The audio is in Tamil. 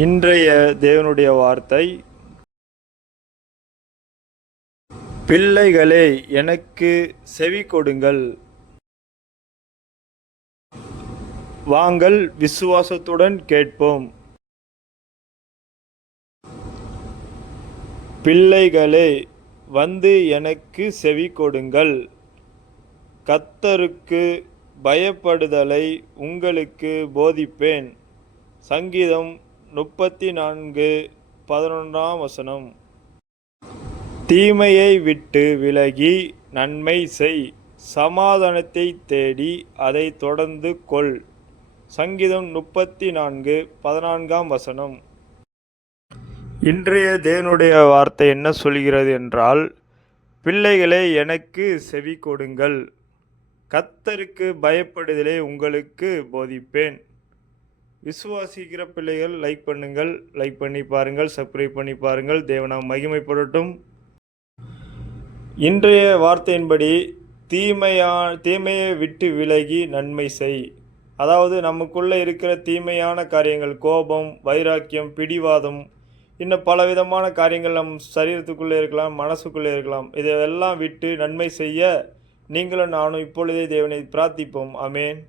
இன்றைய தேவனுடைய வார்த்தை, பிள்ளைகளே எனக்கு செவி கொடுங்கள், வாங்கள் விசுவாசத்துடன் கேட்போம். பிள்ளைகளே வந்து எனக்கு செவி கொடுங்கள், கர்த்தருக்கு பயப்படுதலை உங்களுக்கு போதிப்பேன். சங்கீதம் 34:11. தீமையை விட்டு விலகி நன்மை செய், சமாதானத்தை தேடி அதை தொடர்ந்து கொள். சங்கீதம் 34:14. இன்றைய தேவனுடைய வார்த்தை என்ன சொல்கிறது என்றால், பிள்ளைகளே எனக்கு செவி கொடுங்கள், கர்த்தருக்கு பயப்படுதலை உங்களுக்கு போதிப்பேன். விசுவாசிக்கிற பிள்ளைகள் லைக் பண்ணுங்கள், லைக் பண்ணி பாருங்கள், சப்ஸ்கிரைப் பண்ணி பாருங்கள். தேவனாம் மகிமைப்படட்டும். இன்றைய வார்த்தையின்படி தீமையை விட்டு விலகி நன்மை செய். அதாவது நமக்குள்ளே இருக்கிற தீமையான காரியங்கள், கோபம், வைராக்கியம், பிடிவாதம், இன்னும் பலவிதமான காரியங்கள் நம் சரீரத்துக்குள்ளே இருக்கலாம், மனசுக்குள்ளே இருக்கலாம். இதையெல்லாம் விட்டு நன்மை செய்ய நீங்களும் நானும் இப்பொழுதே தேவனை பிரார்த்திப்போம். ஆமேன்.